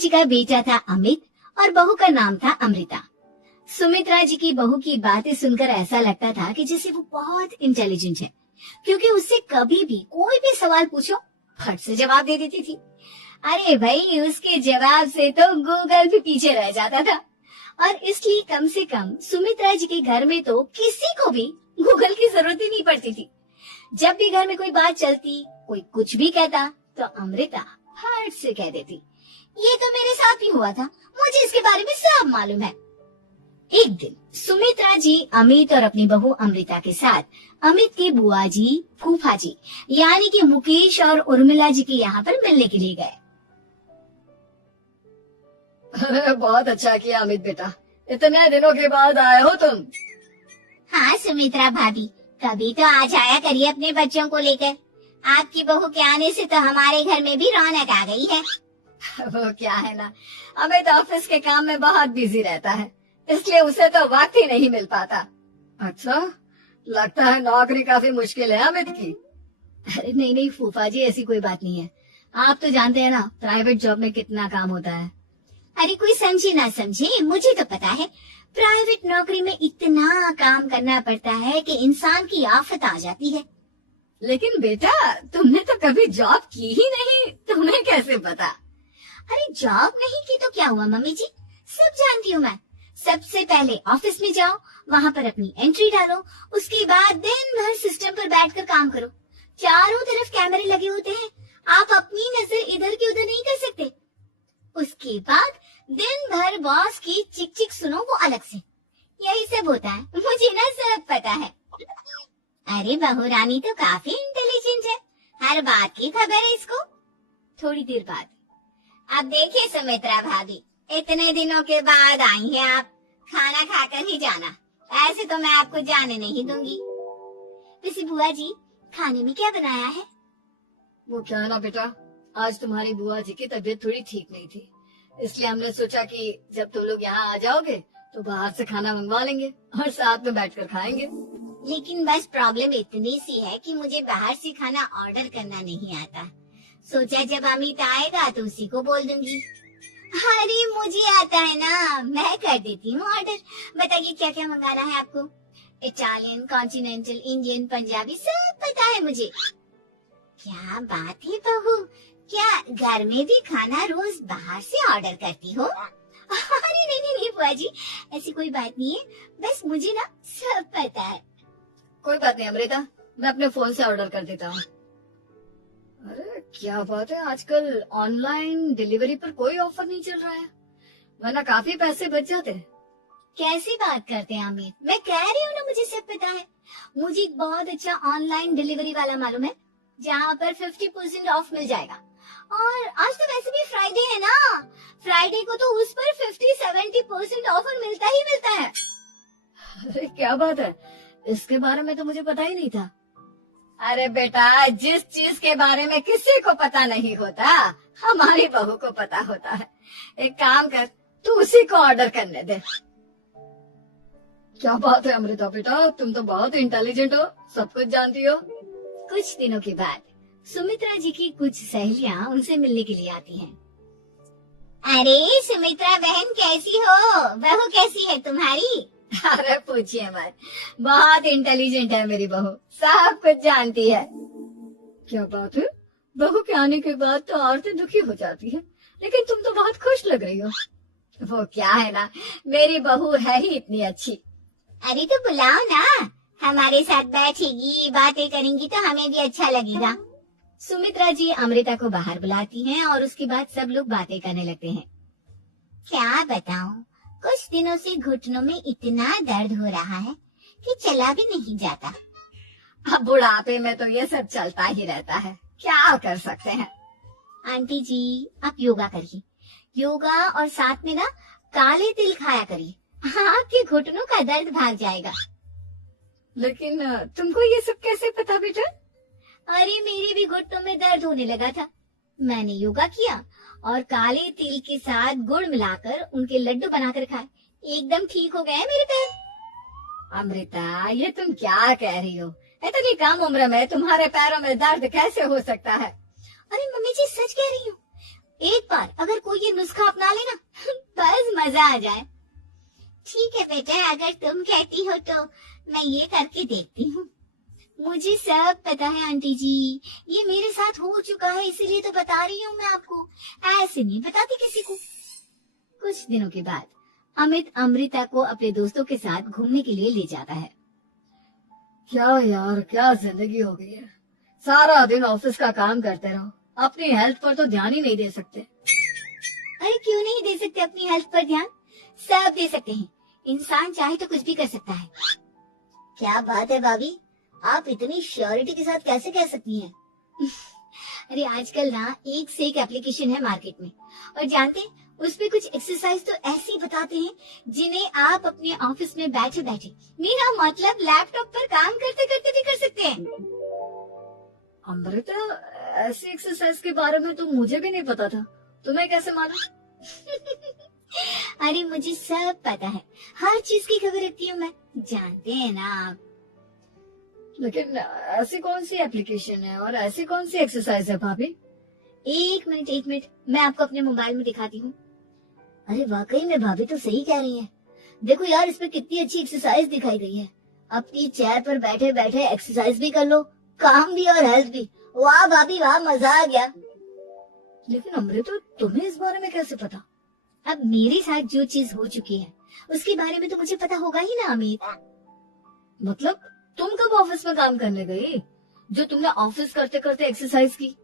जी का बेटा था अमित और बहू का नाम था अमृता। सुमित्रा जी की बहू की बातें सुनकर ऐसा लगता था कि जैसे वो बहुत इंटेलिजेंट है, क्योंकि उससे कभी भी कोई भी सवाल पूछो फट से जवाब दे देती थी। अरे भाई, उसके जवाब से तो गूगल भी पीछे रह जाता था। और इसलिए कम से कम सुमित्रा जी के घर में तो किसी को भी गूगल की जरूरत ही नहीं पड़ती थी। जब भी घर में कोई बात चलती, कोई कुछ भी कहता, तो अमृता फट से कह देती, ये तो मेरे साथ ही हुआ था, मुझे इसके बारे में सब मालूम है। एक दिन सुमित्रा जी अमित और अपनी बहू अमृता के साथ अमित के बुआ जी, फूफा जी यानी कि मुकेश और उर्मिला जी के यहाँ पर मिलने के लिए गए। अरे बहुत अच्छा किया अमित बेटा, इतने दिनों के बाद आए हो तुम। हाँ सुमित्रा भाभी, कभी तो आ जाया करिए अपने बच्चों को लेकर। आपकी बहू के आने से तो हमारे घर में भी रौनक आ गई है। वो क्या है ना, अमित ऑफिस के काम में बहुत बिजी रहता है, इसलिए उसे तो वक्त ही नहीं मिल पाता। अच्छा, लगता है नौकरी काफी मुश्किल है अमित की। अरे नहीं नहीं फूफा जी, ऐसी कोई बात नहीं है। आप तो जानते हैं ना प्राइवेट जॉब में कितना काम होता है। अरे कोई समझे ना समझे, मुझे तो पता है प्राइवेट नौकरी में इतना काम करना पड़ता है कि इंसान की आफत आ जाती है। लेकिन बेटा, तुमने तो कभी जॉब की ही नहीं, तुम्हें कैसे पता? अरे जॉब नहीं की तो क्या हुआ मम्मी जी, सब जानती हूँ मैं। सबसे पहले ऑफिस में जाओ, वहाँ पर अपनी एंट्री डालो, उसके बाद दिन भर सिस्टम पर बैठकर काम करो। चारों तरफ कैमरे लगे होते हैं, आप अपनी नजर इधर की उधर नहीं कर सकते। उसके बाद दिन भर बॉस की चिक चिक सुनो, वो अलग से। यही सब होता है, मुझे ना सब पता है। अरे बहू रानी तो काफी इंटेलिजेंट है, हर बात की खबर है इसको। थोड़ी देर बाद, अब देखिए सुमित्रा भाभी, इतने दिनों के बाद आई हैं आप, खाना खाकर ही जाना, ऐसे तो मैं आपको जाने नहीं दूंगी। वैसे बुआ जी, खाने में क्या बनाया है? वो क्या है ना बेटा, आज तुम्हारी बुआ जी की तबीयत थोड़ी ठीक नहीं थी, इसलिए हमने सोचा कि जब तुम लोग यहाँ आ जाओगे तो बाहर से खाना मंगवा लेंगे और साथ में बैठकर खाएंगे। लेकिन बस प्रॉब्लम इतनी सी है कि मुझे बाहर से खाना ऑर्डर करना नहीं आता। सोचा जब अमित आएगा तो उसी को बोल दूंगी। अरे मुझे आता है ना, मैं कर देती हूँ ऑर्डर। बताइए क्या क्या मंगाना है आपको? इटालियन, कॉन्टिनेंटल, इंडियन, पंजाबी, सब पता है मुझे। क्या बात है बहू, क्या घर में भी खाना रोज बाहर से ऑर्डर करती हो? अरे नहीं नहीं नहीं बुआ जी, ऐसी कोई बात नहीं है, बस मुझे ना सब पता है। कोई बात नहीं अमृता, मैं अपने फोन से ऑर्डर कर देता हूँ। अरे क्या बात है, आजकल ऑनलाइन डिलीवरी पर कोई ऑफर नहीं चल रहा है, वरना काफी पैसे बच जाते हैं। कैसी बात करते हैं अमित, मैं कह रही हूँ ना मुझे सब पता है। मुझे एक बहुत अच्छा ऑनलाइन डिलीवरी वाला मालूम है, जहाँ पर 50% ऑफ मिल जाएगा। और आज तो वैसे भी फ्राइडे है ना, फ्राइडे को तो उस पर 50-70% ऑफर मिलता ही मिलता है। अरे क्या बात है, इसके बारे में तो मुझे पता ही नहीं था। अरे बेटा, जिस चीज के बारे में किसी को पता नहीं होता, हमारी बहू को पता होता है। एक काम कर, तू उसी को ऑर्डर करने दे। क्या बात है अमृता बेटा, तुम तो बहुत इंटेलिजेंट हो, सब कुछ जानती हो। कुछ दिनों के बाद सुमित्रा जी की कुछ सहेलियां उनसे मिलने के लिए आती हैं। अरे सुमित्रा बहन कैसी हो, बहू कैसी है तुम्हारी? अरे पूछिए मत, बहुत इंटेलिजेंट है मेरी बहू, सब कुछ जानती है। क्या बात है, बहू के आने के बाद तो औरतें दुखी हो जाती है, लेकिन तुम तो बहुत खुश लग रही हो। वो क्या है ना, मेरी बहू है ही इतनी अच्छी। अरे तो बुलाओ ना, हमारे साथ बैठेगी, बातें करेंगी तो हमें भी अच्छा लगेगा। सुमित्रा जी अमृता को बाहर बुलाती हैं और उसके बाद सब लोग बातें करने लगते हैं। क्या बताऊं, कुछ दिनों से घुटनों में इतना दर्द हो रहा है कि चला भी नहीं जाता। अब बुढ़ापे में तो ये सब चलता ही रहता है, क्या कर सकते हैं। आंटी जी आप योगा करिए, योगा और साथ में ना काले तिल खाया करिए, आपके घुटनों का दर्द भाग जाएगा। लेकिन तुमको ये सब कैसे पता बेटा? अरे मेरे भी घुटनों में दर्द होने लगा था, मैंने योगा किया और काले तिल के साथ गुड़ मिलाकर उनके लड्डू बनाकर खाए, एकदम ठीक हो गए मेरे पैर। अमृता ये तुम क्या कह रही हो, इतनी कम उम्र में तुम्हारे पैरों में दर्द कैसे हो सकता है? अरे मम्मी जी सच कह रही हूँ, एक बार अगर कोई ये नुस्खा अपना लेना बस मजा आ जाए। ठीक है बेटा, अगर तुम कहती हो तो मैं ये करके देखती हूँ। मुझे सब पता है आंटी जी, ये मेरे साथ हो चुका है, इसीलिए तो बता रही हूँ मैं आपको, ऐसे नहीं बताती किसी को। कुछ दिनों के बाद अमित अमृता को अपने दोस्तों के साथ घूमने के लिए ले जाता है। क्या यार, क्या जिंदगी हो गई है। सारा दिन ऑफिस का काम करते रहो, अपनी हेल्थ पर तो ध्यान ही नहीं दे सकते। अरे क्यों नहीं दे सकते अपनी हेल्थ पर ध्यान? सब दे सकते हैं, इंसान चाहे तो कुछ भी कर सकता है। क्या बात है भाभी, आप इतनी श्योरिटी के साथ कैसे कह सकती हैं? अरे आजकल ना एक से एक एप्लीकेशन है मार्केट में, और जानते हैं उसपे कुछ एक्सरसाइज तो ऐसी बताते हैं जिन्हें आप अपने ऑफिस में बैठे बैठे, मेरा मतलब लैपटॉप पर काम करते करते भी कर सकते हैं। अमृता, ऐसी एक्सरसाइज के बारे में तो मुझे भी नहीं पता था, तुम्हें कैसे मालूम? अरे मुझे सब पता है, हर चीज की खबर रखती हूँ मैं, जानते हैं ना आप। लेकिन ऐसी कौन सी एप्लीकेशन है और ऐसी कौन सी एक्सरसाइज है भाभी? एक मिनट, मैं आपको अपने मोबाइल में दिखाती हूँ। अरे वाकई में भाभी तो सही कह रही हैं। देखो यार, इसमें कितनी अच्छी एक्सरसाइज दिखाई गई है। अपनी चेयर पर बैठे बैठे एक्सरसाइज भी कर लो, काम भी और हेल्थ भी। वाह भाभी वाह, मजा आ गया। लेकिन अमृता, तुम्हें इस बारे में कैसे पता? अब मेरे साथ जो चीज हो चुकी है उसके बारे में तो मुझे पता होगा ही ना अमित। मतलब तुम कब ऑफिस में काम करने गई जो तुमने ऑफिस करते करते एक्सरसाइज की?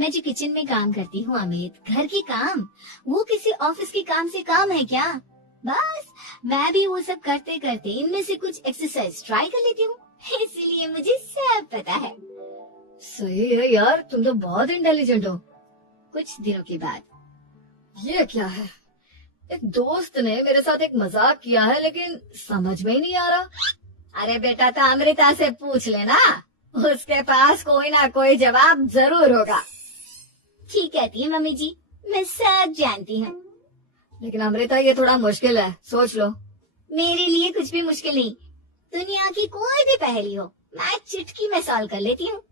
मैं जो किचन में काम करती हूँ अमित, घर के काम, वो किसी ऑफिस के काम से काम है क्या? बस मैं भी वो सब करते करते इनमें से कुछ एक्सरसाइज ट्राई कर लेती हूँ, इसीलिए मुझे सब पता है। सही है यार, तुम तो बहुत इंटेलिजेंट हो। कुछ दिनों के बाद, ये क्या है? एक दोस्त ने मेरे साथ एक मजाक किया है, लेकिन समझ में ही नहीं आ रहा। अरे बेटा, तो अमृता से पूछ लेना, उसके पास कोई ना कोई जवाब जरूर होगा। ठीक कहती है मम्मी जी, मैं सब जानती हूँ। लेकिन अमृता, ये थोड़ा मुश्किल है, सोच लो। मेरे लिए कुछ भी मुश्किल नहीं, दुनिया की कोई भी पहेली हो मैं चुटकी में सॉल्व कर लेती हूँ।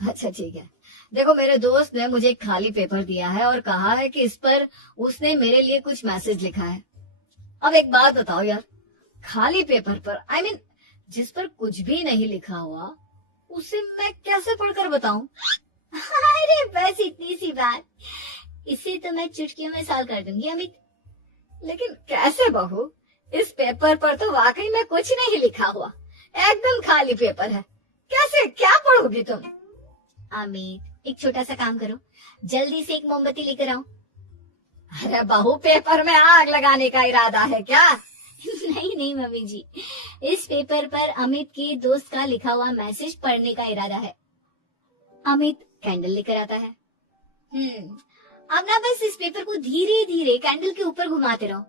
अच्छा ठीक है, देखो मेरे दोस्त ने मुझे एक खाली पेपर दिया है और कहा है कि इस पर उसने मेरे लिए कुछ मैसेज लिखा है। अब एक बात बताओ यार, खाली पेपर पर, I mean, जिस पर कुछ भी नहीं लिखा हुआ, उसे मैं कैसे पढ़कर बताऊं? अरे बस इतनी सी बात, इसे तो मैं चुटकियों में सॉल्व कर दूंगी अमित। लेकिन कैसे बहू? इस पेपर पर तो वाकई में कुछ नहीं लिखा हुआ, एकदम खाली पेपर है, कैसे क्या पढ़ोगी तुम? अमित, एक छोटा सा काम करो, जल्दी से एक मोमबत्ती लेकर आओ। अरे बहू, पेपर में आग लगाने का इरादा है क्या? नहीं मम्मी जी, इस पेपर पर अमित के दोस्त का लिखा हुआ मैसेज पढ़ने का इरादा है। अमित कैंडल लेकर आता है। अब ना बस इस पेपर को धीरे धीरे कैंडल के ऊपर घुमाते रहो,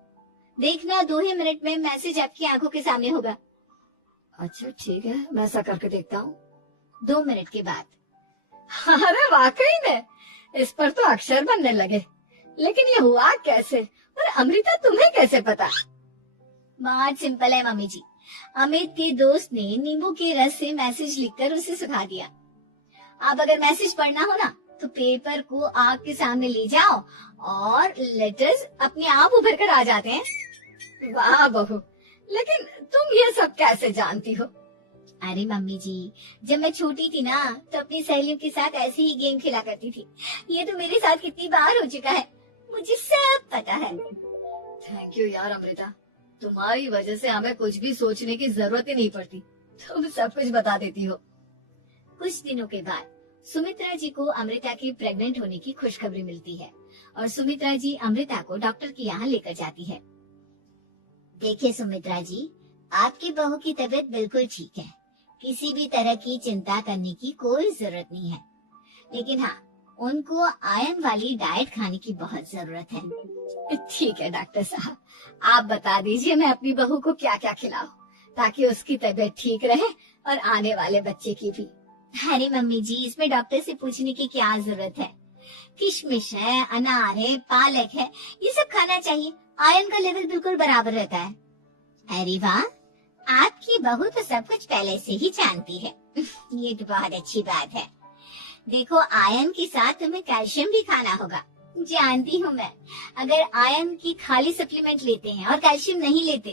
देखना 2 ही मिनट में मैसेज आपकी आंखों के सामने होगा। अच्छा ठीक है, मैं ऐसा करके देखता हूँ। 2 मिनट के बाद, अरे वाकई में इस पर तो अक्षर बनने लगे, लेकिन ये हुआ कैसे? और अमृता, तुम्हें कैसे पता? बहुत सिंपल है मम्मी जी, अमित के दोस्त ने नींबू के रस से मैसेज लिखकर उसे सुखा दिया। अब अगर मैसेज पढ़ना हो ना तो पेपर को आग के सामने ले जाओ और लेटर्स अपने आप उभर कर आ जाते हैं। वाह बहू, लेकिन तुम ये सब कैसे जानती हो? अरे मम्मी जी, जब मैं छोटी थी ना तो अपनी सहेलियों के साथ ऐसे ही गेम खेला करती थी। ये तो मेरे साथ कितनी बार हो चुका है, मुझे सब पता है। थैंक यू यार अमृता, तुम्हारी वजह से हमें कुछ भी सोचने की जरूरत ही नहीं पड़ती, तुम सब कुछ बता देती हो। कुछ दिनों के बाद सुमित्रा जी को अमृता के प्रेग्नेंट होने की खुशखबरी मिलती है और सुमित्रा जी अमृता को डॉक्टर के यहाँ लेकर जाती है। देखिए सुमित्रा जी, आपकी बहू की तबीयत बिल्कुल ठीक है, किसी भी तरह की चिंता करने की कोई जरूरत नहीं है, लेकिन हाँ, उनको आयरन वाली डाइट खाने की बहुत जरूरत है। ठीक है डॉक्टर साहब, आप बता दीजिए मैं अपनी बहू को क्या क्या खिलाऊं ताकि उसकी तबीयत ठीक रहे और आने वाले बच्चे की भी। अरे मम्मी जी, इसमें डॉक्टर से पूछने की क्या जरूरत है, किशमिश है, अनार है, पालक है, ये सब खाना चाहिए, आयरन का लेवल बिल्कुल बराबर रहता है। अरे वाह, आपकी बहू तो सब कुछ पहले से ही जानती है। ये तो बहुत अच्छी बात है। देखो, आयरन के साथ तुम्हें कैल्शियम भी खाना होगा। जानती हूँ मैं, अगर आयरन की खाली सप्लीमेंट लेते हैं और कैल्शियम नहीं लेते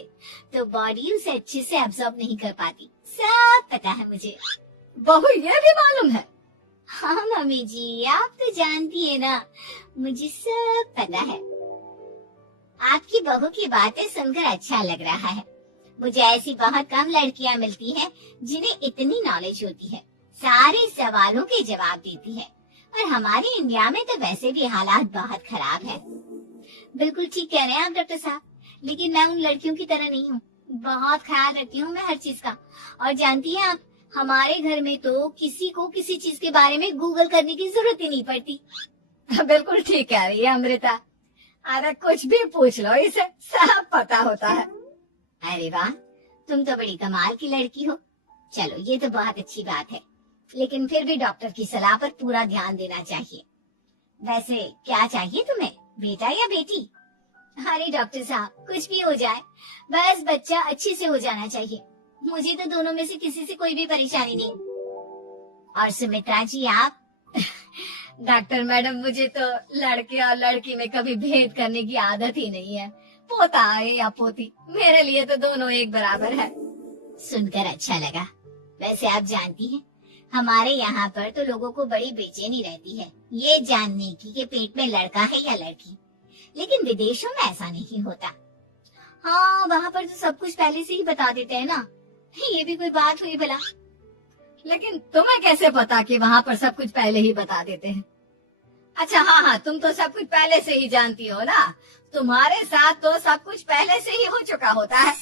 तो बॉडी उसे अच्छे से एब्जॉर्ब नहीं कर पाती। सब पता है मुझे। बहू ये भी मालूम है? हाँ मम्मी जी, आप तो जानती है ना, मुझे सब पता है। आपकी बहू की बातें सुनकर अच्छा लग रहा है। मुझे ऐसी बहुत कम लड़कियां मिलती हैं जिन्हें इतनी नॉलेज होती है, सारे सवालों के जवाब देती है। और हमारे इंडिया में तो वैसे भी हालात बहुत खराब है। बिल्कुल ठीक कह रहे हैं आप डॉक्टर साहब, लेकिन मैं उन लड़कियों की तरह नहीं हूँ। बहुत ख्याल रखती हूँ मैं हर चीज का। और जानती हैं आप, हमारे घर में तो किसी को किसी चीज के बारे में गूगल करने की जरूरत ही नहीं पड़ती। बिल्कुल ठीक कह रही है अमृता। अरे कुछ भी पूछ लो, इसे सब पता होता है। अरे वाह, तुम तो बड़ी कमाल की लड़की हो। चलो, ये तो बहुत अच्छी बात है, लेकिन फिर भी डॉक्टर की सलाह पर पूरा ध्यान देना चाहिए। वैसे क्या चाहिए तुम्हें, बेटा या बेटी? अरे डॉक्टर साहब, कुछ भी हो जाए, बस बच्चा अच्छे से हो जाना चाहिए। मुझे तो दोनों में से किसी से कोई भी परेशानी नहीं। और सुमित्रा जी आप? डॉक्टर मैडम, मुझे तो लड़के और लड़की में कभी भेद करने की आदत ही नहीं है। पोता है या पोती, मेरे लिए तो दोनों एक बराबर है। सुनकर अच्छा लगा। वैसे आप जानती हैं, हमारे यहाँ पर तो लोगों को बड़ी बेचैनी रहती है ये जानने की कि पेट में लड़का है या लड़की, लेकिन विदेशों में ऐसा नहीं होता। हाँ, वहाँ पर तो सब कुछ पहले से ही बता देते हैं ना। ये भी कोई बात हुई भला? लेकिन तुम्हें कैसे पता कि वहाँ पर सब कुछ पहले ही बता देते हैं? अच्छा हाँ, तुम तो सब कुछ पहले से ही जानती हो ना। तुम्हारे साथ तो सब कुछ पहले से ही हो चुका होता है।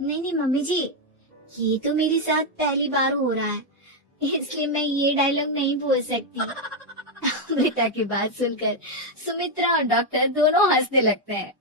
नहीं मम्मी जी, ये तो मेरे साथ पहली बार हो रहा है, इसलिए मैं ये डायलॉग नहीं बोल सकती। अमृता की बात सुनकर सुमित्रा और डॉक्टर दोनों हंसने लगते हैं।